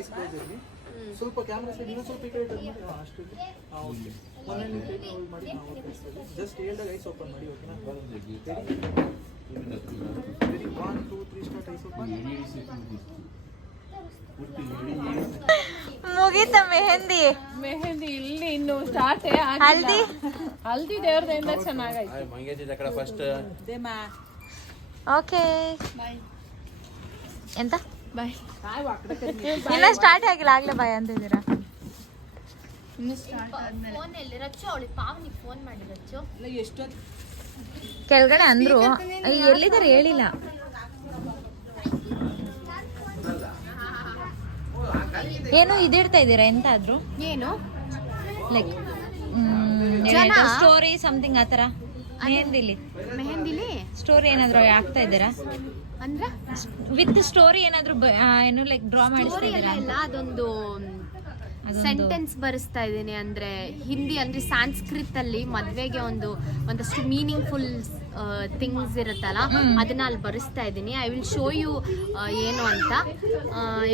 Ice close ಇರಲಿ. ಸ್ವಲ್ಪ camera side ಇನ್ನೂ ಸ್ವಲ್ಪ ಈ ಕಡೆ ಟರ್ನ್ ಮಾಡಿ. ಅಷ್ಟು ಓಕೆ. ಮನೇಲಿ ಕೈ ಹೋಲ್ಡ್ ಮಾಡಿ ನಾವು ತೋರಿಸ್ತೀವಿ. ಜಸ್ಟ್ ಹೇಳಿದಾಗ ಐಸ್ ಓಪನ್ ಮಾಡಿ. ಓಕೆನಾ? Ready 1 2 3 start. Eyes open. ಮುಗೀತ ಮೆಹಂದಿ. ಮೆಹಂದಿ ಇಲ್ಲಿ ಇನ್ನು ಸ್ಟಾರ್ಟ್ ಹಲ್ದಿ ಹಲ್ದಿ ದೇವ್ರದಿಂದ ಚೆನ್ನಾಗೈತೆ. ಮಂಗೇಜ್ ಕಡೆ ಫಸ್ಟ್ ಓಕೆ. ಎಂತ ಬಾಯ್ ಇನ್ನ ಸ್ಟಾರ್ಟ್ ಆಗಿಲ್ಲ, ಆಗ್ಲೇ ಬಾಯ್ ಅಂತಿದ್ದೀರಾ? ಇನ್ನು ಸ್ಟಾರ್ಟ್ ಆದ್ಮೇಲೆ ಫೋನ್ ಎಲ್ಲಿ ರಚ್ಚು? ಅವಳಿಗೆ ಪಾವನಿಗೆ ಫೋನ್ ಮಾಡಿ ರಚ್ಚು. ಎಷ್ಟೊತ್ತು ಕೆಳಗಡೆ ಅಂದ್ರು, ಎಲ್ಲಿದ್ದಾರೆ ಹೇಳಿಲ್ಲ. ಏನು ಇದಿಡ್ತಾ ಇದ್ದೀರಾ ಎಂತ ಆದ್ರೂ? ಏನು ಲೈಕ್ ಸ್ಟೋರಿ ಸಮಥಿಂಗ್ ಆತರ ಮೆಹಂದಿಲಿ ಸ್ಟೋರಿ ಏನಾದ್ರು ಆಗ್ತಾ ಇದ್ದೀರಾ? ಅಂದ್ರೆ ವಿತ್ ಸ್ಟೋರಿ ಏನಾದ್ರು ಏನು ಲೈಕ್ ಡ್ರಾ ಮಾಡಿಸ್ತಾ ಇದ್ದೀರಾ? ಇಲ್ಲ, ಅದೊಂದು ಸೆಂಟೆನ್ಸ್ ಬರೆಸ್ತಾ ಇದ್ದೀನಿ. ಅಂದ್ರೆ ಹಿಂದಿ ಅಂದ್ರೆ ಸಂಸ್ಕೃತ ಅಲ್ಲಿ ಮದ್ವೆಗೆ ಒಂದಷ್ಟು ಮೀನಿಂಗ್ಫುಲ್ ಥಿಂಗ್ಸ್ ಇರುತ್ತಲ್ಲ, ಅದನ್ನ ಅಲ್ಲಿ ಬರೆಸ್ತಾ ಇದ್ದೀನಿ. ಐ ವಿಲ್ ಶೋ ಯು ಏನು ಅಂತ.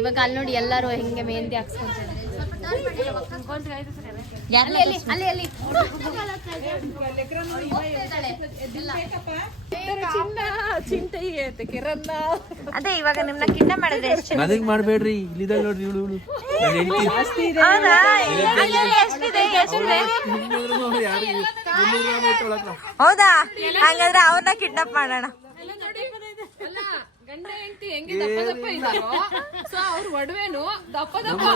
ಇವಾಗ ಅಲ್ಲಿ ನೋಡಿ ಎಲ್ಲರೂ ಹೆಂಗೆ ಮೆಹಂದಿ ಹಾಕ್ಸ್ಕೊಂತ ಇದ್ದಾರೆ. ಅದೇ ಇವಾಗ ನಿಮ್ನ ಕಿಂಡ ಮಾಡಿದ್ರೆ ಎಷ್ಟು ನನಗ್ ಮಾಡ್ಬೇಡ್ರಿ. ಇಲ್ಲಿದಾಗ ನೋಡ್ರಿ ಇವಳು ಹೌದಾ? ಹಂಗಾದ್ರೆ ಅವ್ರನ್ನ ಕಿಡ್ನಾಪ್ ಮಾಡೋಣ. ಗಂಡ ಹೆಂಡತಿ ಹೆಂಗೆ ದಪ್ಪ ದಪ್ಪ ಇದ್ದಾರೋ ಸೊ ಅವ್ರ ಒಡವೆನು ದಪ್ಪ ದಪ್ಪ.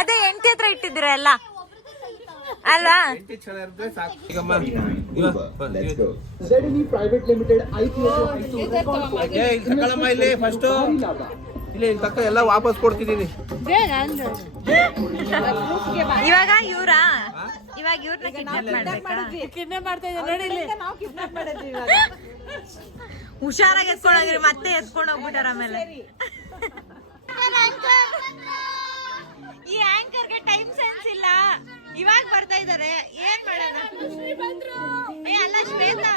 ಅದೇ ಹೆಂಡತಿ ಹತ್ರ ಇಟ್ಟಿದ್ದೀರ ಎಲ್ಲ ಅಲ್ವಾ? ಪ್ರೈವೇಟ್ ಲಿಮಿಟೆಡ್ ಇಲ್ಲಿ ಫಸ್ಟ್ ಇಲ್ಲಿ ತಕ್ಕ ಎಲ್ಲ ವಾಪಸ್ ಕೊಡ್ತಿದ್ದೀನಿ. ಇವಾಗ ಇವ್ರನ್ನ ಕಿಡ್ನಾಪ್ ಮಾಡ್ತಾ ಇದ್ದಾರೆ. ಹುಷಾರಾಗಿ ಎತ್ಕೊಂಡೋಗ್ರಿ, ಮತ್ತೆ ಎತ್ಕೊಂಡು ಹೋಗ್ಬಿಟ್ಟಾರ. ಆಮೇಲೆ ಈ ಆಂಕರ್ಗೆ ಟೈಮ್ ಸೆನ್ಸ್ ಇಲ್ಲ. ಇವಾಗ ಬರ್ತಾ ಇದಾರೆ, ಏನ್ ಮಾಡೋಣ? ಅಲ್ಲ ಶ್ವೇತಾ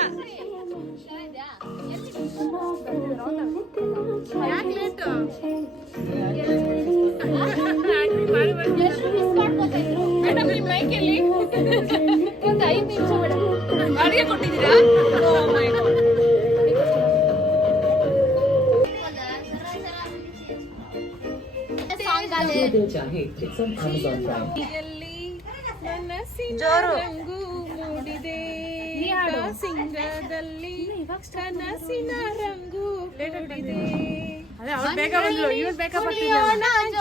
ಮೈಕಲ್ಲಿ ಒಂದು 5 ನಿಮಿಷ ಅಡಿಗೆ ಕೊಟ್ಟಿದ್ದೀರಾ? ಜೋರು ರಂಗು ಮೂಡಿದೆ ಸಿಂಗದಲ್ಲಿ ಕನಸಿನ ರಂಗು ಮೂಡಿದೆ.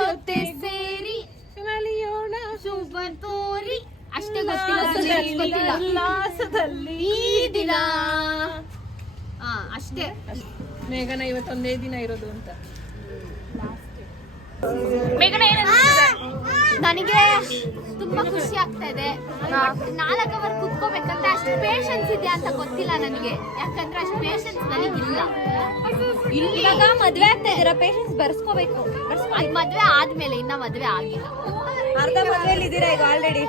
ಜೊತೆ ಸೇರಿ ಕಲಿಯೋಣ ಶುಭ ತೋರಿ. ಅಷ್ಟೇ ಗೊತ್ತಿಲ್ಲ ಉಲ್ಲಾಸದಲ್ಲಿ ಈ ದಿನ. ಅಷ್ಟೇ. ಮೇಘನ ಇವತ್ತೊಂದೇ ದಿನ ಇರೋದು ಅಂತ. ನನಗೆ ತುಂಬಾ ಖುಷಿ ಆಗ್ತಾ ಇದೆ. 4 ಅವರ್ ಕುತ್ಕೋಬೇಕಂತ ಅಷ್ಟು ಪೇಷನ್ಸ್ ಇದೆ ಅಂತ ಗೊತ್ತಿಲ್ಲ ನನಗೆ. ಯಾಕಂದ್ರೆ ಅಷ್ಟು ಪೇಷನ್ಸ್ ನನಗಿಲ್ಲ. ಇವಾಗ ಮದ್ವೆ ಆಗ್ತಾ ಇದೀರಾ, ಪೇಷನ್ಸ್ ಬರ್ಸ್ಕೋಬೇಕು. ಮದ್ವೆ ಆದ್ಮೇಲೆ, ಇನ್ನ ಮದ್ವೆ ಆಗಿಲ್ಲ. ಅರ್ಧ ಮದ್ವೆಯಲ್ಲಿ ಇದೀರಾ ಈಗ ಆಲ್ರೆಡಿ.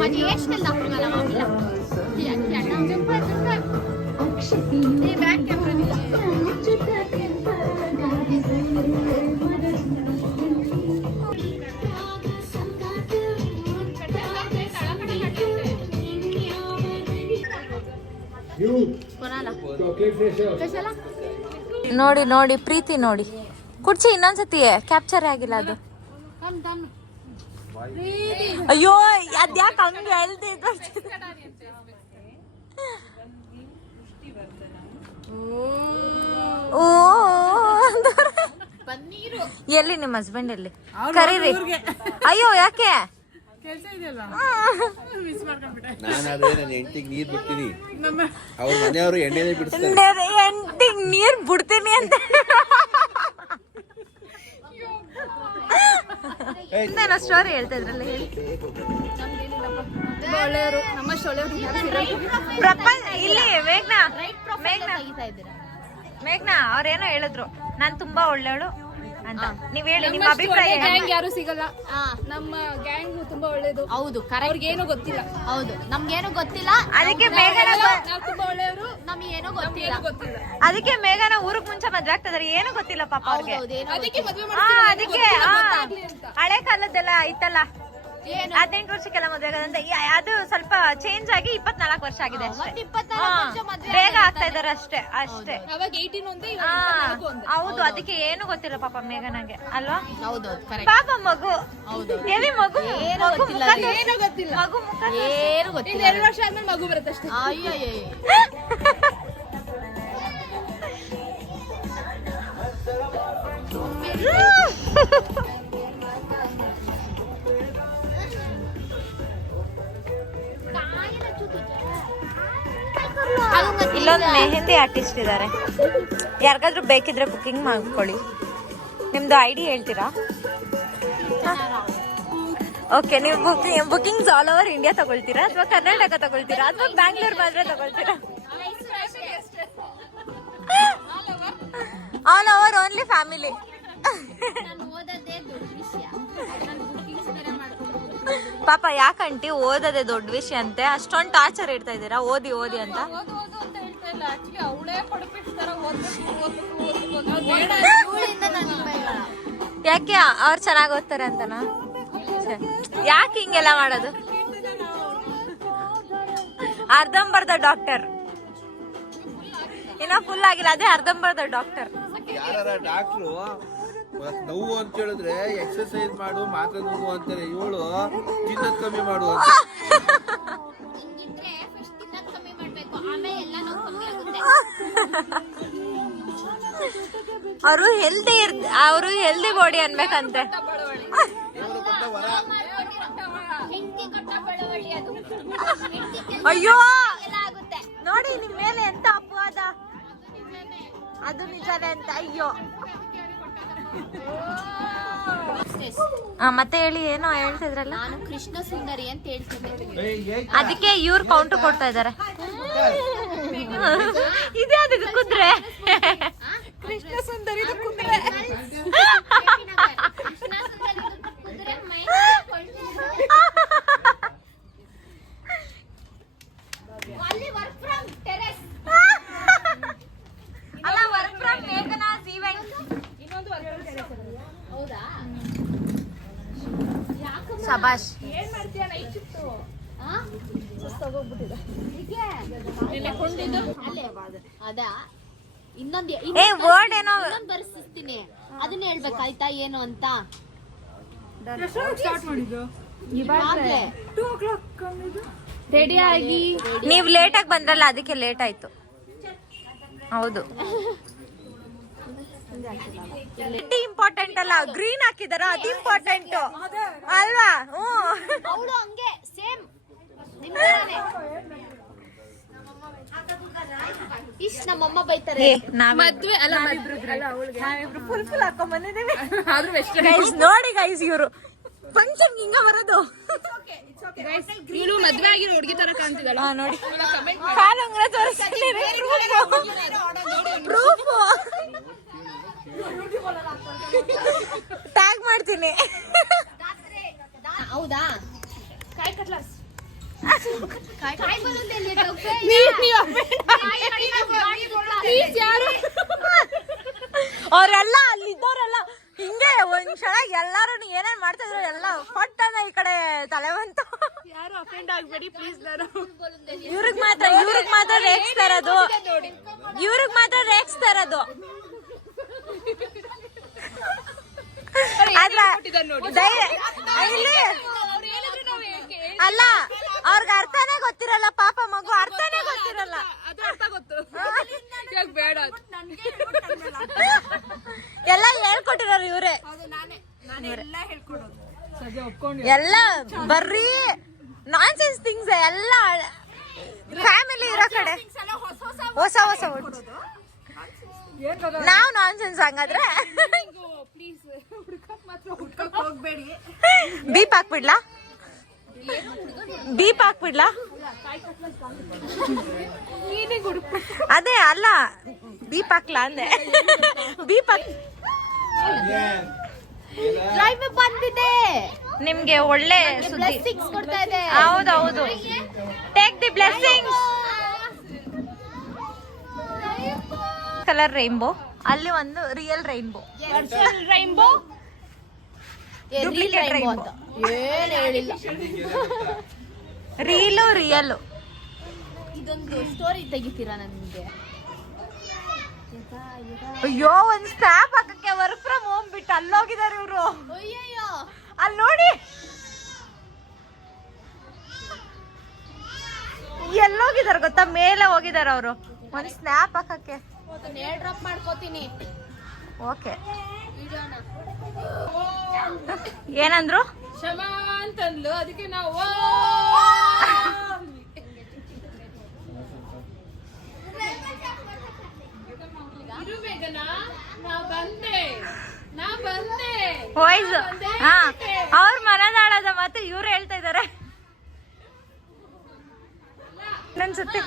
ಮನೆ ಎಷ್ಟೆಲ್ಲ ಮಾಮಿಲ್ಲ ನೋಡಿ ನೋಡಿ ಪ್ರೀತಿ ನೋಡಿ. ಕುಡ್ಸಿ ಇನ್ನೊಂದ್ಸತಿ, ಕ್ಯಾಪ್ಚರ್ ಆಗಿಲ್ಲ ಅದು. ಅಯ್ಯೋ ಅದ್ಯಾಕೆ ಹಂಗೆ ಹೇಳ್ತಿದ್ದು? ಓ ಎಲ್ಲಿ ನಿಮ್ಮ ಹಸ್ಬೆಂಡ್ ಎಲ್ಲಿ? ಕರೀರಿ. ಅಯ್ಯೋ ಯಾಕೆ? ನಾನಾದ್ರೆ ನನ್ನ ಹೆಂಡತಿಗೆ ನೀರ್ ಬಿಡ್ತೀನಿ, ಅವ್ರ ಮನೆಯವರು ಎಣ್ಣೆನೇ ಬಿಡಿಸ್ತಾರೆ. ಹೆಂಡತಿಗೆ ನೀರ್ ಬಿಡ್ತೀನಿ ಅಂತ ಸ್ಟೋರಿ ಹೇಳ್ತಾ ಇದ್ರಲ್ಲ, ಹೇಳಿ. ಪ್ರಪಂಚ ಇಲ್ಲಿ ಮೇಘ್ನಾ ಅವ್ರೇನೋ ಹೇಳಿದ್ರು, ನಾನ್ ತುಂಬಾ ಒಳ್ಳೆಯವಳು, ಅಂತ ನೀವ್ ಹೇಳಿ ನಿಮ್ಮ ಅಭಿಪ್ರಾಯ. ಗ್ಯಾಂಗ್ ಯಾರು ಸಿಗಲ್ಲ, ಹಾ ನಮ್ಮ ಗ್ಯಾಂಗ್ ತುಂಬಾ ಒಳ್ಳೇದು. ಹೌದು ಕರೆಕ್ಟ್. ಅವ್ರಿಗೇನು ಗೊತ್ತಿಲ್ಲ. ಹೌದು ನಮ್ಗೇನು ಗೊತ್ತಿಲ್ಲ, ಅದಕ್ಕೆ ಮೇಘನ ನಾವು ತುಂಬಾ ಒಳ್ಳೆಯವರು, ನಮ್ಗೇನು ಗೊತ್ತಿಲ್ಲ. ಗೊತ್ತಿಲ್ಲ. ಅದಕ್ಕೆ ಮೇಘನ ಊರಿಗೆ ಮುಂಚೆ ಮದ್ವೆ ಆಗ್ತದಾರೆ, ಏನು ಗೊತ್ತಿಲ್ಲ ಪಾಪ ಅವ್ರಿಗೆ. ಹೌದೇನು ಅದಕ್ಕೆ ಮದ್ವೆ ಅದಕ್ಕೆ ಹಳೆ ಕಾಲದ್ದೆಲ್ಲ ಐತಲ್ಲ, ಏನು 18 ವರ್ಷಕ್ಕೆಲ್ಲ ಮದ್ವೆ ಆಗೋದಂತ ಅದು ಸ್ವಲ್ಪ ಚೇಂಜ್ ಆಗಿ 24 ವರ್ಷ ಆಗಿದೆ ಅಷ್ಟೇ. ಮತ್ತೆ 24 ವರ್ಷ ಮದ್ವೆ ಬೇಗ ಆಗ್ತಾ ಇದಾರೆ ಅಷ್ಟೇ ಅಷ್ಟೇ. ಅವಾಗ 18 ಒಂದೇ, ಹಾ, ಇವಾಗ 24 ಒಂದೇ. ಹೌದು ಅದಕ್ಕೆ ಏನು ಗೊತ್ತಿಲ್ಲ ಪಾಪ ಮೇಘನಾಗೆ ಅಲ್ವಾ. ಹೌದೌದು ಕರೆಕ್ಟ್. ಪಾಪ ಮಗು ಎಲ್ಲಿ ಮಗು ಏನು ಮಗು ಗೊತ್ತಿಲ್ಲ, ಮುಖ ತೋರ್ಸು. ಏನೂ ಗೊತ್ತಿಲ್ಲ. ಮಗು ಮುಖ ಏನು ಇನ್ನು ಗೊತ್ತಿಲ್ಲ. 2 ವರ್ಷ ಆದ್ಮೇಲೆ ಮಗು ಬರುತ್ತೆ ಅಷ್ಟೇ. ಅಯ್ಯೋ ಇಲ್ಲೊಂದು ಮೆಹಂದಿ ಆರ್ಟಿಸ್ಟ್ ಇದ್ದಾರೆ, ಯಾರಿಗಾದ್ರೂ ಬೇಕಿದ್ರೆ ಬುಕಿಂಗ್ ಮಾಡ್ಕೊಳ್ಳಿ. ನಿಮ್ದು ಐಡಿ ಹೇಳ್ತೀರಾ? ಓಕೆ, ನೀವು ಬುಕಿಂಗ್ಸ್ ಆಲ್ ಓವರ್ ಇಂಡಿಯಾ ತಗೊಳ್ತೀರಾ ಅಥವಾ ಕರ್ನಾಟಕ ತಗೊಳ್ತೀರಾ ಅಥವಾ ಬ್ಯಾಂಗ್ಳೂರ್ ಮಾತ್ರ ತಗೊಳ್ತೀರಾ? All over only family. ನಾನು ಓದೋದೇ ದೊಡ್ಡ ವಿಷಯ, ನಾನು ಬುಕಿಂಗ್ಸ್ ಬೇರೆ ಮಾಡ್ಕೊಂಡು ಪಾಪ ಯಾಕಂಟಿ ಓದೋದೇ ದೊಡ್ಡ ವಿಷಯ ಅಂತೆ, ಅಷ್ಟೊಂದು ಟಾರ್ಚರ್ ಇಡ್ತಾ ಇದ್ದೀರಾ ಓದಿ ಓದಿ ಅಂತ. ಓದು ಅಂತ ಹೇಳ್ತಾ ಇಲ್ಲ, ಆಕ್ಚುಲಿ ಅವಳೇ ಪಡ್ಬಿಡ್ತಾರ ಓದ್ಬೇಕು. ಇವಳಿಂದ ನಾನು ಬೈಗಳ. ಯಾಕೆ ಅವ್ರು ಚೆನ್ನಾಗಿ ಓದ್ತಾರೆ ಅಂತನಾ? ಯಾಕೆ ಹಿಂಗೆಲ್ಲ ಮಾಡೋದು? ಅರ್ಧಂಬರ್ಧ ಡಾಕ್ಟರ್, ಇನ್ನ ಫುಲ್ ಆಗಿಲ್ಲ, ಅದೇ ಅರ್ಧಂಬರ್ಧ ಡಾಕ್ಟರ್. ಯಾರ ಡಾಕ್ಟ್ರು ನೋವು ಅಂತ ಹೇಳಿದ್ರೆ ಎಕ್ಸರ್ಸೈಸ್ ಮಾಡು, ಮಾತ್ರ ನೋವು ಅಂತಾರೆ. ಇವಳು ತಿನ್ನೋದ್ ಕಮ್ಮಿ ಮಾಡು ಅಂತ. ಹಿಂಗಿದ್ರೆ ಫಸ್ಟ್ ತಿನ್ನೋದು ಕಮ್ಮಿ ಮಾಡ್ಬೇಕು, ಆಮೇಲೆ ಎಲ್ಲ ನೋವು ಕಮ್ಮಿ ಆಗುತ್ತೆ. ಅವರು ಹೆಲ್ದಿ ಬಾಡಿ ಅನ್ಬೇಕಂತೆ. ದೇವರು ಕೊಟ್ಟ ವರ. ಹೆಂಡತಿ ಕೊಟ್ಟ ಬಳವಳಿ ಅದು. ಅಯ್ಯೋ ಎಲ್ಲ ಆಗುತ್ತೆ. ನೋಡಿ ನಿಮ್ ಮೇಲೆ ಎಂತ ಅಪವಾದ, ಅದು ನಿಜಾನೇ ಅಂತ. ಅಯ್ಯೋ ಮತ್ತೆ ಹೇಳಿ, ಏನೋ ಹೇಳ್ತಿದ್ರಲ್ಲ. ನಾನು ಕೃಷ್ಣ ಸುಂದರಿ ಅಂತ ಹೇಳ್ತಿದ್ದೆ. ಅದಕ್ಕೆ ಇವ್ರು ಕೌಂಟರ್ ಕೊಡ್ತಾ ಇದಾರೆ. ಇದೇ ಅದಕ್ಕೆ ಕುದ್ರೆ ಕೃಷ್ಣ ಸುಂದರಿ ಕುಂದ್ರೆ ಕೃಷ್ಣ ಸುಂದರಿ ಕುದುರೆ ಮೈ ಅಲ್ಲಿ ವರ್ಕ್ ಫ್ರಮ್ ಟೆರೆಸ್. ಅಲ್ಲ, ವರ್ಕ್ ಫ್ರಮ್ ಮೇಘನಾಸ್ ಈವೆಂಟ್. ಇನ್ನೊಂದು ಹೌದಾ? ಶಬಾಷ್. ಏನ್ ಮಾಡ್ತೀಯ ನೈಟ್ ಶಿಫ್ಟ್? ನಿನ್ನೆ ಕೊಂಡಿದ್ದು ಅಲ್ಲೇ ಅದಾ. ಇನ್ನೊಂದು ವರ್ಡ್ ಏನೋ ಇನ್ನೊಂದು ಬರ್ಸಿಸ್ತೀನಿ, ಅದನ್ನ ಹೇಳ್ಬೇಕಾಯ್ತಾ ಏನು ಅಂತ. ರೆಡಿ ಆಗಿ ನೀವ್ ಲೇಟ್ ಆಗಿ ಬಂದ್ರಲ್ಲ, ಅದಕ್ಕೆ ಲೇಟ್ ಆಯ್ತು. ಹೌದು, ಇಂಪಾರ್ಟೆಂಟ್ ಅಲ್ಲ, ಗ್ರೀನ್ ಹಾಕಿದಾರ ಅದು ಇಂಪಾರ್ಟೆಂಟ್ ಅಲ್ವಾ? ಅವಳು ಹಂಗೆ ಸೇಮ್ ಇಷ್ಟ ನಮ್ಮಮ್ಮ ಬೈತಾರೆ. ಮದ್ವೆ ಅಲ್ಲ, ಫುಲ್ ಹಾಕೊಂಡ್ ಬಂದಿದ್ದೀವಿ. ಆದ್ರೂ ವೆಸ್ಟರ್ನ್. ಗೈಸ್ ನೋಡಿ ಗೈಸ್, ಇವರು ಫಂಕ್ಷನ್ ಹಿಂಗ ಬರೋದು. ಇವಳು ಮದ್ವೆ ಆಗಿರೋ ಹುಡುಗಿ ತರ ಕಾಣ್ತಿದ್ದಾಳೆ. ನೋಡಿ, ಕಾಲು ಉಂಗ್ರ ತೋರಿಸ್ತೀನಿ, ಪ್ರೂಫ್ ಟ್ಯಾಗ್ ಮಾಡ್ತೀನಿ. ಹೌದಾ? ಕಾಯಿ ಕಟ್ಲಾಸ್ ಕಾಯಿ ಬರುತ್ತೆ ಇಲ್ಲಿ ಡೊಕ್ಕೆ. ಪ್ಲೀಸ್ ಯಾರು ಅವರೆಲ್ಲ ಅಲ್ಲಿದ್ದವರೆಲ್ಲ ಹಿಂಗೆ ಒಂದ್ ಕ್ಷಣ ಎಲ್ಲಾರು ಏನೇನ್ ಮಾಡ್ತಾ ಇದ್ರು ಎಲ್ಲ ಹೊಟ್ಟನ ಈ ಕಡೆ ತಲೆ ಬಂತು. ಯಾರು ಅಫೆಂಡ್ ಆಗ್ಬೇಡಿ ಪ್ಲೀಸ್. ಇವ್ರಿಗ್ ಮಾತ್ರ ರೇಗಿಸ್ತಾ ಇರೋದು, ಇವ್ರಿಗ್ ಮಾತ್ರ ರೇಗಿಸ್ತಾ ಇರೋದು. ಅಲ್ಲ, ಅವ್ರಿಗೆ ಅರ್ಥನೇ ಗೊತ್ತಿರಲ್ಲ ಪಾಪ, ಮಗು ಅರ್ಥನೇ ಗೊತ್ತಿರಲ್ಲ. ಅದು ಅರ್ಥ ಗೊತ್ತು, ಇವಾಗ ಬೇಡ. ಎಲ್ಲ ಹೇಳ್ಕೊಟ್ಟಿರೋರು ಇವ್ರೆ, ಎಲ್ಲ ಬರ್ರಿ ನಾನ್ಸೆನ್ಸ್ ಥಿಂಗ್ಸ್ ಎಲ್ಲ ಫ್ಯಾಮಿಲಿ ಇರೋ ಕಡೆ ಹೊಸ ಹೊಸ ನಾವ್ ನಾನ್ಸೆನ್ಸ್ ಹಂಗಾದ್ರೆ. ಬೀಪ್ ಹಾಕ್ಬಿಡ್ಲಾ? ಬೀಪ್ ಹಾಕ್ಬಿಡ್ಲಾ? ಅದೇ ಅಲ್ಲ, ಬೀಪ್ ಹಾಕ್ಲಾ ಅಂದೆ. ಬೀಪ್ ಹಾಕ್ ಡ್ರೈವ್ ಬಂದಿದೆ, ನಿಮ್ಗೆ ಒಳ್ಳೆ ಸುದ್ದಿ. ಬ್ಲೆಸ್ಸಿಂಗ್ಸ್ ಕೊಡ್ತಾ ಇದೆ. ಹೌದೌದು, take the blessings. Colour rainbow, ಅಲ್ಲಿ ಒಂದು real rainbow. Rainbow Duplicate rainbow. ಅಂತ ಏನ್ ಹೇಳಿಲ್ಲ. Reel real. ಇದೊಂದು ಸ್ಟೋರಿ ತೆಗಿತೀರಾ ನನ್ಗೆ? ಅಯ್ಯೋ, ಒಂದ್ ಸ್ನ್ಯಾಪ್ ಹಾಕಕ್ಕೆ ವರ್ಕ್ ಫ್ರಮ್ ಹೋಮ್ ಬಿಟ್ಟು ಅಲ್ಲೋಗಿದ್ದಾರೆ ಇವ್ರು. ಅಯ್ಯಯ್ಯೋ, ಅಲ್ಲಿ ನೋಡಿ, ಎಲ್ಲೋಗಿದಾರೆ ಗೊತ್ತಾ? ಮೇಲೆ ಹೋಗಿದಾರೆ ಅವರು. ಒಂದ್ ಸ್ನ್ಯಾಪ್ ಹಾಕಕ್ಕೆ. ನೇರ್ ಡ್ರಾಪ್ ಮಾಡ್ಕೋತೀನಿ. ಓಕೆ, ಏನಂದ್ರು? ಕ್ಷಮಾ ಅಂತಂದ್ಲು, ಅದಕ್ಕೆ ನಾವು ವಾಯ್ಸ್ ಹಾ, ಅವ್ರ ಮನದಾಳದ ಮಾತು ಇವ್ರು ಹೇಳ್ತಾ ಇದಾರೆ. ನನ್ಸುತ್ತೆ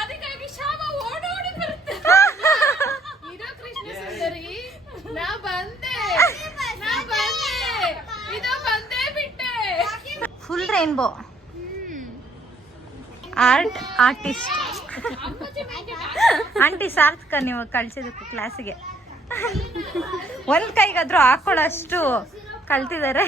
ಅದಕ್ಕಾಗಿ ಶಾಮ ಓಡೋಡಿ ಬರುತ್ತೆ. ಇದು ಕೃಷ್ಣ ಸುಂದರಿ, ನಾ ಬಂದೆ, ಇದು ಬಂದೇ ಬಿಟ್ಟೆ. Full rainbow. ಆರ್ಟಿಸ್ಟ್ ಆಂಟಿ ಸಾರ್ಥಕ ನೀವು ಕಳ್ಸಿದಕ್ಕೆ ಕ್ಲಾಸಿಗೆ. ಒಂದ್ ಕೈಗಾದ್ರೂ ಹಾಕೊಳ್ಳೋಷ್ಟು ಕಲ್ತಿದ್ದಾರೆ.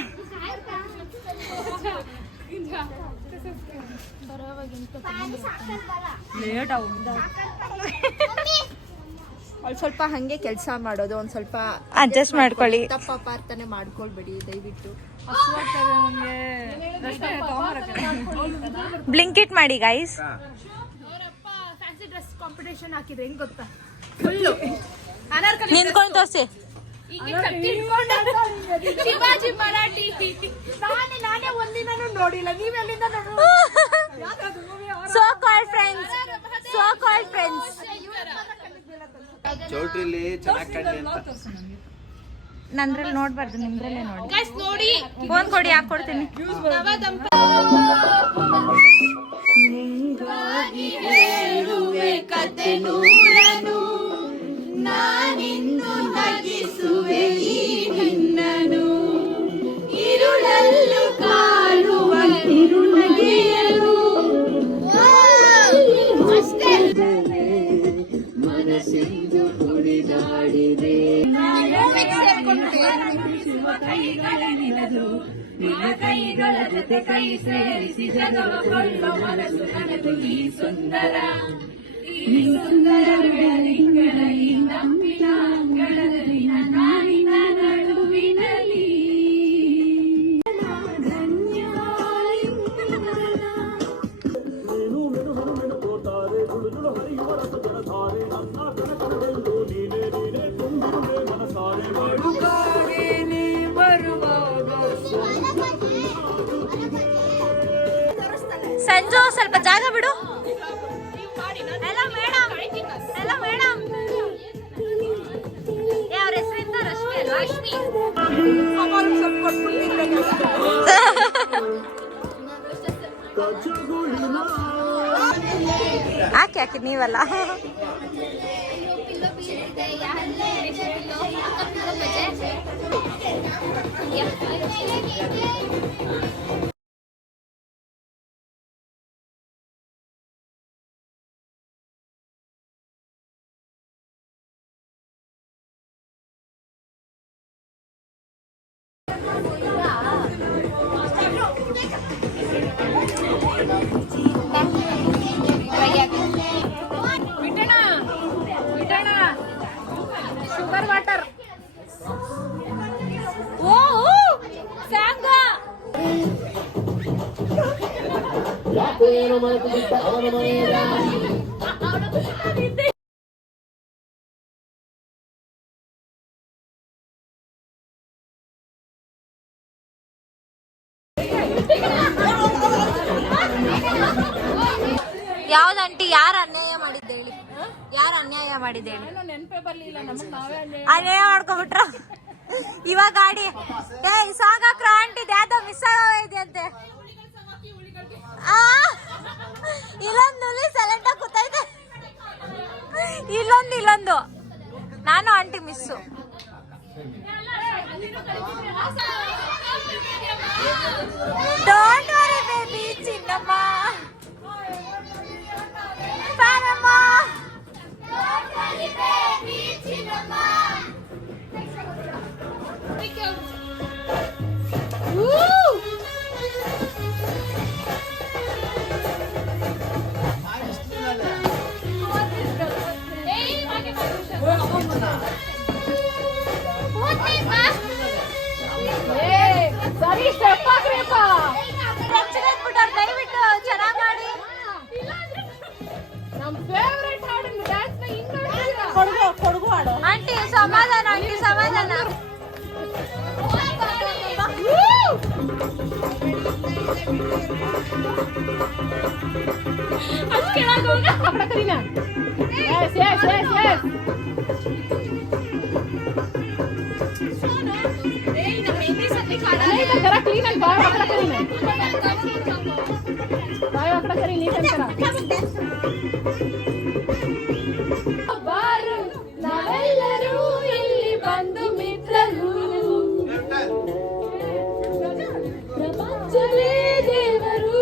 ಸ್ವಲ್ಪ ಹಂಗೆ ಕೆಲಸ ಮಾಡೋದು, ಒಂದ್ ಸ್ವಲ್ಪ ಅಡ್ಜಸ್ಟ್ ಮಾಡ್ಕೊಳ್ಳಿ. ತಪ್ಪ ಪ್ರಾರ್ಥನೆ ಮಾಡ್ಕೊಳ್ಬೇಡಿ ದಯವಿಟ್ಟು. ಬ್ಲಿಂಕಿಟ್ ಮಾಡಿ ಗೈಸ್. ಫ್ಯಾನ್ಸಿ ಡ್ರೆಸ್ ಕಾಂಪಿಟೇಷನ್ ಹಾಕಿದ್ರೆ ಹೆಂಗ್ ಗೊತ್ತಾ? ನಿಂತ್ಕೊಂಡು ತೋರ್ಸಿ. ಶಿವಾಜಿ ಮರಾಠಿ. ನಾನೇ ಒಂದಿನೂ ನೋಡಿಲ್ಲ, ನೀವೆಲ್ಲಿಂದ so called friends, so called friends. ಚೌಟ್ರಿಲಿ ಚೆನ್ನಾಗಿ ಕಾಣಲಿ ಅಂತ. ನಂದ್ರಲ್ಲಿ ನೋಡ್ಬಾರ್ದು, ನಿಮ್ದ್ರಲ್ಲೇ ನೋಡಿ. ನೋಡಿ, ಫೋನ್ ಕೊಡಿ, ಹಾಕೊಡ್ತೀನಿ. ಕತೆ ನೂರನು, ನಾನಿಂದು ನಗಿಸುವೆ ಈ ನಿನ್ನನು, ഇരുಳಲ್ಲೂ ಕಾಣುವ ತಿರುನಗೆಯನು. ಮನಸ್ಸಿಂದು ಕುಡಿದಾಡಿದೆ ನಿನ್ನ ಕೈಗಳ ಜೊತೆ ಕೈ ಸೇರಿಸಿ ಜಗವ ಕೊಳ್ಳೋ ಮನಸ್ಸು ನನಗೂ ಈ ಸುಂದರ, ಈ ಸುಂದರ ಬೆಳದಿಂಗಳ ಈ ನಂಬಿನ ಅಂಗಳದಲ್ಲಿ ನಾನಿನ ನಡುವಿನಲ್ಲಿ. ಸಂಜು, ಸ್ವಲ್ಪ ಜಾಗ ಬಿಡು. ಎಲ್ಲ ಮೇಡಮ್, ಎಲ್ಲ ಮೇಡಮ್. ಅವ್ರ ಹೆಸರಿಂದ ರಶ್ಮಿ ಅಲ್ವಾ? ರಶ್ಮಿ. ಹಾಕಿ ನೀವಲ್ಲ. Sugar water. ಓ ಸ್ಯಾಂಗ ಯಾವ್ದಂಟಿ? ಯಾರು ಅನ್ಯಾಯ ಮಾಡಿದ್ದೆ ಹೇಳಿ? ಯಾರು ಅನ್ಯಾಯ ಮಾಡಿದ್ದೆ ಹೇಳಿ? ನೆನಪೇ ಬರ್ಲಿಲ್ಲ ನಮಗ್, ನಾವೇ ಅನ್ಯಾಯ ಮಾಡ್ಕೊಬಿಟ್ರ. ಇವಾಗ ಗಾಡಿ ಸಾಗಾಕ್ರ ಆಂಟಿ ಯಾವ್ದೋ ಮಿಸ್ ಆಗೋಯ್ದೆ ಅಂತೆ. ಇಲ್ಲೊಂದು ಸೈಲೆಂಟ್ ಆಗಿ ಕೂತೈತೆ, ಇಲ್ಲೊಂದು ನಾನು aunty miss. Don't worry baby Chinnamma Paramma. ಸರಿ ಸ್ಟೆಪ್ ಹಾಕ್ರಿಪ್ಪ. ದಯವಿಟ್ಟು ಚೆನ್ನಾಗಿ ಮಾಡಿ. ನಮ್ ಫೇವರೇಟ್ ಹಾಡನ್ನು ಡ್ಯಾನ್ಸ್ ಹಿಂಗ್ ಕೊಡಗು ಹಾಡು. ಆಂಟಿ ಸಮಾಧಾನ, ಆಂಟಿ ಸಮಾಧಾನ. ಅಷ್ಟ್ ಕೆಳಗ್ ಹೋಗ. ಅక్కడ Kareena. Yes, yes, yes, yes. नहीं जरा क्लीन है बाय अकड़ा करी नहीं बाय अकड़ा करी नहीं अंतरा ಬಾರು ನಾವೆಲ್ಲರೂ ಇಲ್ಲಿ ಬಂದು ಮಿತ್ರರು ಪ್ರಪಂಚವೇ ದೇವರು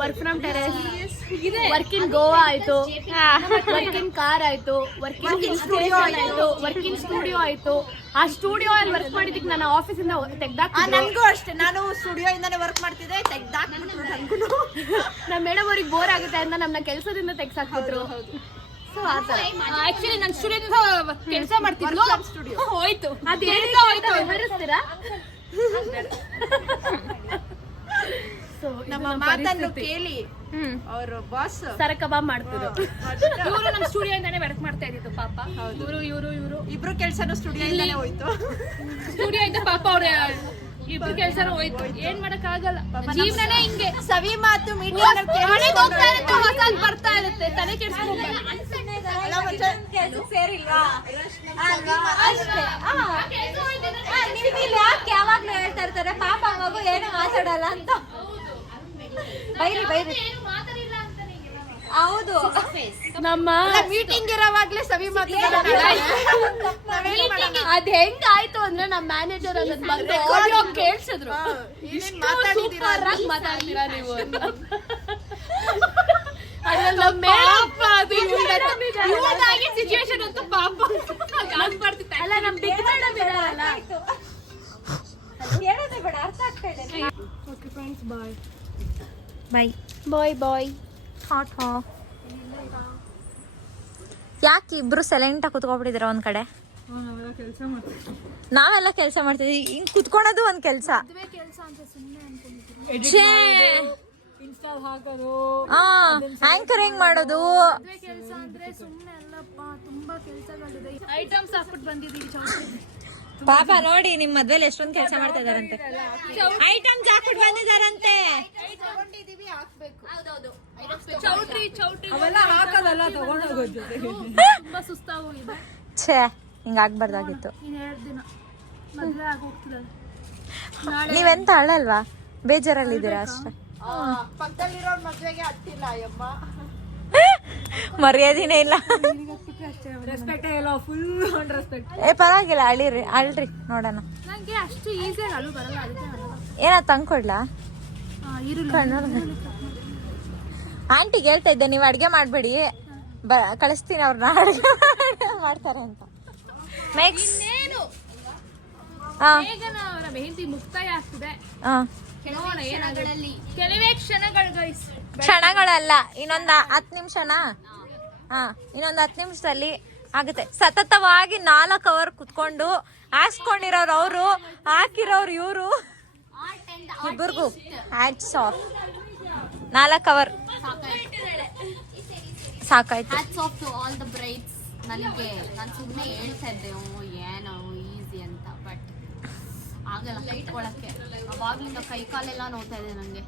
work from terrace, work in Goa ಆಯ್ತು, ವರ್ಕ್ ಇನ್ ಕಾರ್ ಆಯ್ತು, ವರ್ಕ್ ಇನ್ ಸ್ಟುಡಿಯೋ ಆಯ್ತು, ವರ್ಕ್ ಇನ್ ಸ್ಟುಡಿಯೋ ಆಯ್ತು. ಆ ಸ್ಟುಡಿಯೋ ಅಲ್ಲಿ ವರ್ಕ್ ಮಾಡಿದಕ್ಕೆ ನನ್ನ ಆಫೀಸ್ ಇಂದ ತೆಗ್ದಾಕ್. ನನ್ಗೂ ಅಷ್ಟೇ, ನಾನು ಸ್ಟುಡಿಯೋ ಇಂದಾನೆ ವರ್ಕ್ ಮಾಡ್ತಿದ್ದೆ, ತೆಗ್ದಾಕ್ಬಿಟ್ರು ನನ್ಗೂ. ನಮ್ಮ ಮೇಡಮ್ ಅವ್ರಿಗೆ ಬೋರ್ ಆಗುತ್ತೆ ಅಂತ ನಮ್ಮನ್ನ ಕೆಲಸದಿಂದ ತೆಗ್ಸಾಕ್ಬಿಟ್ರು. ಆಕ್ಚುಲಿ ನಾನು ಸ್ಟುಡಿಯೋದಿಂದ ಕೆಲಸ ಮಾಡ್ತಿದ್ಲು, ಹೋಯ್ತು. ಅದೇನಿದೆ ಹೋಯ್ತು, ವಿವರಿಸ್ತೀರಾ? ನಮ್ಮ ಮಾತನ್ನು ಕೇಳಿ ಅವ್ರ ಬಾಸ್ ಸರ ಕಬಾಬ್ ಮಾಡ್ತಿದ್ರು. ಇವರು ನಮ್ಮ ಸ್ಟುಡಿಯೋ ಇಂದಾನೆ ವರ್ಕ್ ಮಾಡ್ತಾ ಇದ್ದಿತ್ತು ಪಾಪ. ಇವರು ಇಬ್ರು ಕೆಲ್ಸನೂ ಸ್ಟುಡಿಯೋ ಇಂದಾನೆ ಹೋಯ್ತು. ಸ್ಟುಡಿಯೋ ಇಂದ ಪಾಪ ಅವ್ರ ಇಬ್ರು ಕೆಲ್ಸನೂ ಹೋಯ್ತು. ಏನ್ ಮಾಡಕ್ ಆಗಲ್ಲ, ಜೀವನನೇ ಹಿಂಗೆ. ಸವಿ ಮಾತು ಮೀಟಿಂಗ್ ಹೋಗ್ತಾ ಇರುತ್ತೆ, ಹೊಸದ್ ಬರ್ತಾ ಇರುತ್ತೆ, ತಲೆ ಕೆಡ್ಸ್ಕೊಂಡ್ರೆ ಸೇರಿಲ್ವಾ ಅಷ್ಟೇ. ನಿಮ್ಗೆ ಯಾಕೆ ಯಾವಾಗ್ಲೂ ಹೇಳ್ತಾ ಇರ್ತಾರೆ ಪಾಪ ಮಗು ಏನು ಮಾತಾಡಲ್ಲ ಅಂತ. ಬೈರಿ ಬೈರಿ. ಹೌದು, ನಮ್ಮ ಮೀಟಿಂಗ್ ಇರೋವಾಗ್ಲೇ ಸವಿ ಮಾತು ಅದ್ ಹೆಂಗ್ ಆಯ್ತು ಅಂದ್ರೆ ನಮ್ಮ ಮ್ಯಾನೇಜರ್ ಅದನ್ನ ಬಂದು ಆಡಿಯೋ ಕೇಳ್ಸಿದ್ರು. ಸೂಪರ್ ಆಗಿ ಮಾತಾಡ್ತೀರಾ ನೀವು ಅಂತ. ಅದ್ರಲ್ಲಿ ನಮ್ಮ ಮೇಡಮ್ ಸಿಚುವೇಶನ್ ಅಂತೂ ಪಾಪ ಅಲ್ಲ, ನಮ್ ಬಿಗ್ ಮೇಡಮ್ ಇದಾರಲ್ಲ. ಹೇಳೋದೇ ಬೇಡ, ಅರ್ಥ ಆಗ್ತಾ ಇದೆ. ಓಕೆ ಫ್ರೆಂಡ್ಸ್, ಬಾಯ್ ಬಾಯ್ ಬಾಯ್ ಬಾಯ್. ಹಾಟ್ ಹಾ. ಯಾಕೆ ಇಬ್ರು ಸೈಲೆಂಟ್ ಆಗಿ ಕುತ್ಕೊಬಿಟ್ಟಿದ್ದೀರ ಒಂದ್ ಕಡೆ? ನಾವೆಲ್ಲ ಕೆಲಸ ಮಾಡ್ತಿದ್ವಿ, ಹಿಂಗ್ ಕುತ್ಕೊಳೋದು ಒಂದ್ ಕೆಲಸ. ಆಂಕರಿಂಗ್ ಮಾಡೋದು ಕೆಲಸ ಅಂದ್ರೆ ಸುಮ್ಮನೆ ಅಲ್ಲಪ್ಪ, ತುಂಬಾ ಕೆಲಸಗಳಿದೆ. ಐಟಮ್ಸ್ ಹಾಕ್ಬಿಟ್ಟು ಬಂದಿದ್ದೀವಿ. ಪಾಪ ನೋಡಿ, ನಿಮ್ ಮದ್ವೆಲಿ ಎಷ್ಟೊಂದ್ ಕೆಲಸ ಮಾಡ್ತಾ ಇದಾರಂತೆ. ಐಟಮ್ಸ್ ಹಾಕ್ಬಿಟ್ಟು ಬಂದಿದಾರಂತೆ. ಚೌಟ್ರಿ ತುಂಬಾ ಸುಸ್ತಾಗೋಗಿದೆ. ಛೇ, ಹಿಂಗ ಆಗ್ಬಾರ್ದಾಗಿತ್ತು. ಇನ್ನೆರಡು ದಿನ ಮದ್ವೆ ಆಗೋಗ್ತಿಲ್ಲ. ನೀವೆಂತ ಅಳಲ್ವಾ? ಬೇಜಾರಲ್ಲಿದ್ದೀರಾ ಅಷ್ಟೇ. ಪಕ್ಕದಲ್ಲಿರೋ ಮದ್ವೆಗೆ ಹತ್ತಿಲ್ಲ ಅಯ್ಯಮ್ಮ. ಮರ್ಯಾದಿನೇ ಇಲ್ಲ. ರೆಸ್ಪೆಕ್ಟ್ ಇಲ್ಲ, ಫುಲ್ ಆನ್ ರೆಸ್ಪೆಕ್ಟ್. ಪರವಾಗಿಲ್ಲ, ಅಳ್ರಿ ನೋಡೋಣ. ನಂಗೆ ಅಷ್ಟು ಈಸಿಯಾಗಿ ಅಳು ಬರಲ್ಲ, ಅದಕ್ಕೆ ಏನ ತಂದ್ಕೊಡ್ಲಾ? ಆಂಟಿಗೆ ಹೇಳ್ತಾ ಇದ್ದೆ, ನೀವು ಅಡ್ಗೆ ಮಾಡ್ಬೇಡಿ, ಕಳಿಸ್ತೀನಿ ಅವ್ರನ್ನ ಅಡ್ಗೆ ಮಾಡ್ತಾರೆ ಅಂತ. ಅವರ ಮೆಹಂದಿ ಮುಕ್ತಾಯ ಆಗ್ತಿದೆ. ಕೆಲವೇ ಕೆಲವೇ ಕ್ಷಣಗಳು ಗೈಸ್, ಕ್ಷಣಗಳಲ್ಲ, ಇನ್ನೊಂದು 10 ನಿಮಿಷನಾ? ಇನ್ನೊಂದು 10 ನಿಮಿಷದಲ್ಲಿ ಆಗುತ್ತೆ. ಸತತವಾಗಿ 4 ಅವರ್ ಕುತ್ಕೊಂಡು ಹಾಕ್ಸ್ಕೊಂಡಿರೋರು ಅವರು, ಹಾಕಿರೋರು ಇವರು, ಇಬ್ಬರಿಗೂ ಹ್ಯಾಟ್ಸ್ ಆಫ್. 4 ಅವರ್ ಸಾಕಾಯ್ತು. Hats off to all the brides. ನನಗೆ ನಾನು ಸುಮ್ಮನೆ ಹೇಳ್ತಾ ಇದ್ದೆ ಏನೋ ಈಸಿ ಅಂತ, ಬಟ್ ಆಗಲ್ಲ ಕೈಟ್ಕೊಳಕ್ಕೆ. ಅವಾಗ್ಲಿಂದ ಕೈ ಕಾಲೆಲ್ಲ ನೋಡ್ತಾ ಇದೆ ನನಗೆ.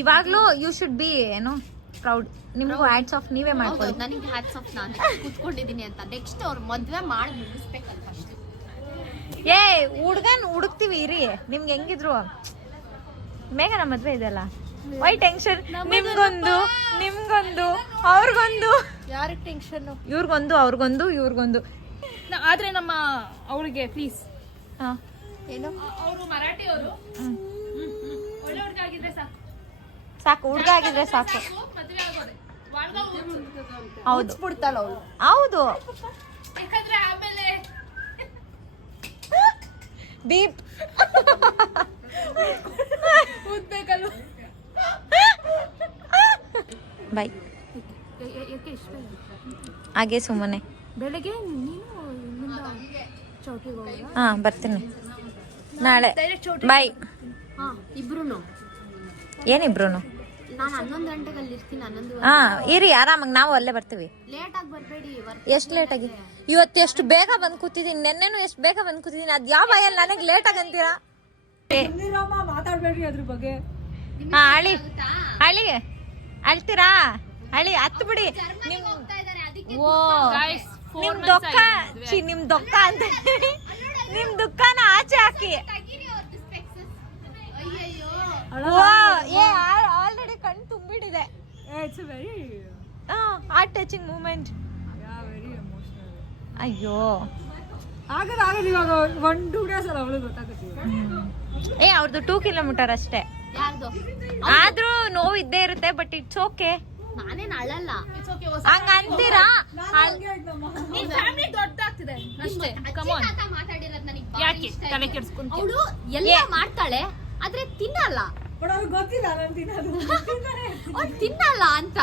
ಇವಾಗ್ಲೂ ಯು ಶುಡ್ ಬಿ ಏನು ಪ್ರೌಡ್. ನಿಮಗೂ ಹ್ಯಾಟ್ಸ್ ಆಫ್ ನೀವೇ ಮಾಡ್ಕೊಳ್ಳಿ. ನನಗೆ ಹ್ಯಾಟ್ಸ್ ಆಫ್, ನಾನು ಕೂತ್ಕೊಂಡಿದ್ದೀನಿ ಅಂತ. ನೆಕ್ಸ್ಟ್ ಅವ್ರು ಮದ್ವೆ ಮಾಡಿ ಮುಗಿಸ್ಬೇಕಂತ ಅಷ್ಟೇ. ಏ ಹುಡ್ಗನ್ ಹುಡುಕ್ತಿವಿ ಇರಿ, ನಿಮ್ಗೆ ಹೆಂಗಿದ್ರು ಮೇಘನ ಮದ್ವೆ ಇದೆಯಲ್ಲ, ವೈ ಟೆನ್ಷನ್? ನಿಮ್ಗೊಂದು ಅವ್ರಿಗೊಂದು, ಯಾರಿಗೆ ಟೆನ್ಷನ್? ಇವ್ರಿಗೊಂದು ಅವ್ರಿಗೊಂದು ಇವ್ರಿಗೊಂದು. ಆದ್ರೆ ನಮ್ಮ ಅವಳಿಗೆ ಪ್ಲೀಸ್, ಹಾ ಏನು? ಅವರು ಮರಾಠಿ ಅವರು ಒಳ್ಳೆ ಹುಡುಗ ಆಗಿದ್ರೆ ಸಾಕು, ಸಾಕು, ಹುಡ್ಗ ಆಗಿದ್ರೆ ಸಾಕು. ಮದುವೆ ಆಗೋದೆ ಹೌದು ಬಿಡ್ತಾಳ ಅವಳು. ಹೌದು. ಯಾಕಂದ್ರೆ ಆಮೇಲೆ ಬೀಪ್ ಓದ್ಬೇಕಲ್ವ. ಬೈ. ಯಾಕೆ ಇಷ್ಟ ಹಾಗೆ ಸುಮ್ಮನೆ. ಬೆಳಗ್ಗೆ ನೀನು ಇಲ್ಲಿಂದ ಚೌಕಿಗೆ ಹೋಗೋದಾ? ಹಾ ಬರ್ತೀನಿ ನಾಳೆ. ಬೈ. ಹಾ ಇಬ್ರು. ಏನಿಬ್ರುನು? ನಾನು 11 ಗಂಟೆಗೆ ಅಲ್ಲಿ ಇರ್ತೀನಿ. 11 ಹಾ ಇರಿ ಆರಾಮಾಗಿ, ನಾವು ಅಲ್ಲೇ ಬರ್ತೀವಿ. ಲೇಟ್ ಆಗಿ ಬರ್ಬೇಡಿ. ಎಷ್ಟು ಲೇಟ್ ಆಗಿ? ಇವತ್ತು ಎಷ್ಟು ಬೇಗ ಬಂದ್ ಕೂತಿದ್ದೀನಿ, ನೆನ್ನೆನು ಎಷ್ಟು ಬೇಗ ಬಂದ್ ಕೂತಿದ್ದೀನಿ. ಅದ್ ಯಾವ ಭಯಲ್ಲಿ ನನಗೆ ಲೇಟ್ ಆಗಂತೀರಾ? ಮಾತಾಡ್ಬೇಡ್ರಿ ಅದ್ರ ಬಗ್ಗೆ. ಹಾ ಅಳಿ ಅಳಿ ಅಳ್ತೀರಾ? ಅಳಿ ಹತ್ತು ಬಿಡಿ. ಓ ನಿಮ್ ದುಃಖ ನಿಮ್ ದುಃಖ ಅಂತ ನಿಮ್ ದುಃಖನ ಆಚೆ ಹಾಕಿ. ಓ ಏ ಆಲ್ರೆಡಿ ಕಣ್ ತುಂಬಿಡಿದೆ. It's very heart touching moment. Very emotional. ಅಯ್ಯೋ ಆಗಲ್ಲ ಇವಾಗ 1-2 ಡೇಸ್ ಅಲ್ಲ ಅವಳು ಗೊತ್ತಾಗುತ್ತೆ. ಏ ಅವ್ರದ್ದು 2 ಕಿಲೋಮೀಟರ್ ಅಷ್ಟೇ, ಯಾರ್ದು? ಆದ್ರೂ ನೋವು ಇದ್ದೇ ಇರುತ್ತೆ. But it's okay. ನಾನೇನ್ ಅಳಲ್ಲ. ಹಂಗ ಅಂತೀರಾ? ನಿನ್ ಫ್ಯಾಮಿಲಿ ದೊಡ್ಡದಾಗ್ತಿದೆ ಅಷ್ಟೇ. Come on. ಮಾತಾಡಿರೋದು ನನಗೆ ಯಾಕೆ ತಲೆ ಕೆಡಿಸ್ಕೊಂತ? ಅವಳು ಎಲ್ಲ ಮಾಡ್ತಾಳೆ ಆದ್ರೆ ತಿನ್ನಲ್ಲ. ಗೊತ್ತಿಲ್ಲ ನಾನು ತಿನ್ನೋದು. ಅವ್ಳು ತಿನ್ನಲ್ಲ ಅಂತ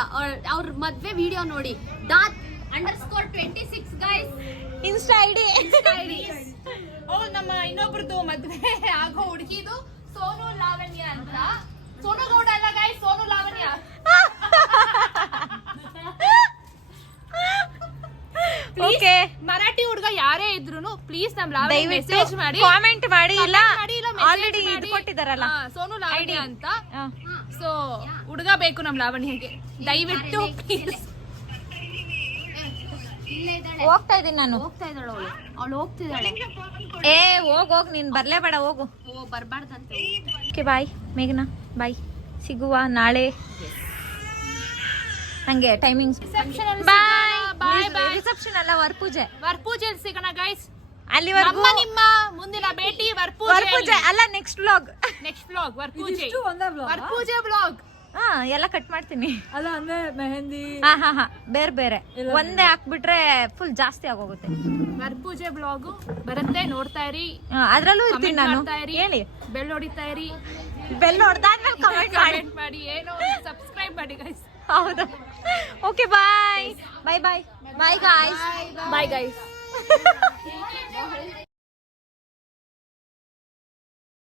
ಅವ್ರ ಮದ್ವೆ ವಿಡಿಯೋ ನೋಡಿ. DAT_26 guys insta ID. ಅವ್ಳು ನಮ್ಮ ಇನ್ನೊಬ್ರದ್ದು ಮದ್ವೆ ಆಗೋ ಹುಡುಗಿದು ಸೋನು ಲಾವಣ್ಯ ಅಂತ. ಸೋನು ಗೌಡ ಅಲ್ಲ ಗೈಸ್, ಸೋನು ಲಾವಣ್ಯ. ಓಕೆ ಮರಾಠಿ ಹುಡುಗ ಯಾರೇ ಇದ್ರು ಪ್ಲೀಸ್ ನಮ್ ಲಾವಣ್ಯ ದಯವಿಟ್ಟು ಮೆಸೇಜ್ ಮಾಡಿ, ಕಾಮೆಂಟ್ ಮಾಡಿ. ಇಲ್ಲ message ಆಲ್ರೆಡಿ ಇದು ಮಾಡಿ. ಕೊಟ್ಟಿದಾರಲ್ಲ ಸೋನು ಲಾವಣ್ಯ ಅಂತ. ಹಾ. ಸೊ ಹುಡುಗ ಬೇಕು ನಮ್ ಲಾವಣ್ಯಗೆ, ದಯವಿಟ್ಟು ಪ್ಲೀಸ್. ಇಲ್ಲೇ ಇದ್ದಾಳೆ. ಹೋಗ್ತಾ ಇದೀನಿ ನಾನು. ಹೋಗ್ತಾ ಇದ್ದಾಳೆ ಅವಳು ಹೋಗ್ತಿದ್ದಾಳೆ. ಏ ಹೋಗ್ ನೀನ್ ಬರ್ಲೇಬೇಡ, ಹೋಗು. ಓ ಬರ್ಬಾರ್ದಂತೆ. ಓಕೆ ಬಾಯ್ ಮೇಘನಾ, ಬಾಯ್. ಸಿಗುವ ನಾಳೆ ಹಂಗೆ ಟೈಮಿಂಗ್ಸ್. ಬಾಯ್. ರಿಸೆಪ್ಷನ್ ಅಲ್ಲ, ವರಪೂಜೆ. ವರಪೂಜೆಯಲ್ಲಿ ಸಿಗೋಣ ಗೈಸ್. ಅಲ್ಲಿವರೆಗೂ ನಮ್ಮ ನಿಮ್ಮ ಮುಂದಿನ ಭೇಟಿ ವರಪೂಜೆ ಅಲ್ಲ, ನೆಕ್ಸ್ಟ್ ವ್ಲಾಗ್. ನೆಕ್ಸ್ಟ್ ವ್ಲಾಗ್ ವರಪೂಜೆ ವ್ಲಾಗ್. ಹಾ ಎಲ್ಲ ಕಟ್ ಮಾಡ್ತೀನಿ. ಅಲ್ಲ ಅಂದ್ರೆ ಮೆಹಂದಿ ಹಾ ಬೇರೆ ಒಂದೇ ಹಾಕ್ಬಿಟ್ರೆ ಫುಲ್ ಜಾಸ್ತಿ ಆಗೋಗುತ್ತೆ. ವರಪೂಜೆ ಬ್ಲಾಗ್ ಬರುತ್ತೆ, ನೋಡ್ತಾ ಇರಿ. ಅದ್ರಲ್ಲೂ ಇರ್ತೀನಿ Comment ನಾನು. ಮಾಡ್ತಾ ಇರಿ. ಹೇಳಿ, ಬೆಲ್ ಹೊಡಿತಾ ಇರಿ. ಬೆಲ್ ಹೊಡೆದಾದ್ಮೇಲೆ ಕಮೆಂಟ್ ಮಾಡಿ. ಕಮೆಂಟ್ ಮಾಡಿ, ಏನೋ ಸಬ್ಸ್ಕ್ರೈಬ್ ಮಾಡಿ ಗೈಸ್. ಹೌದು. Okay bye bye bye bye guys. Bye guys.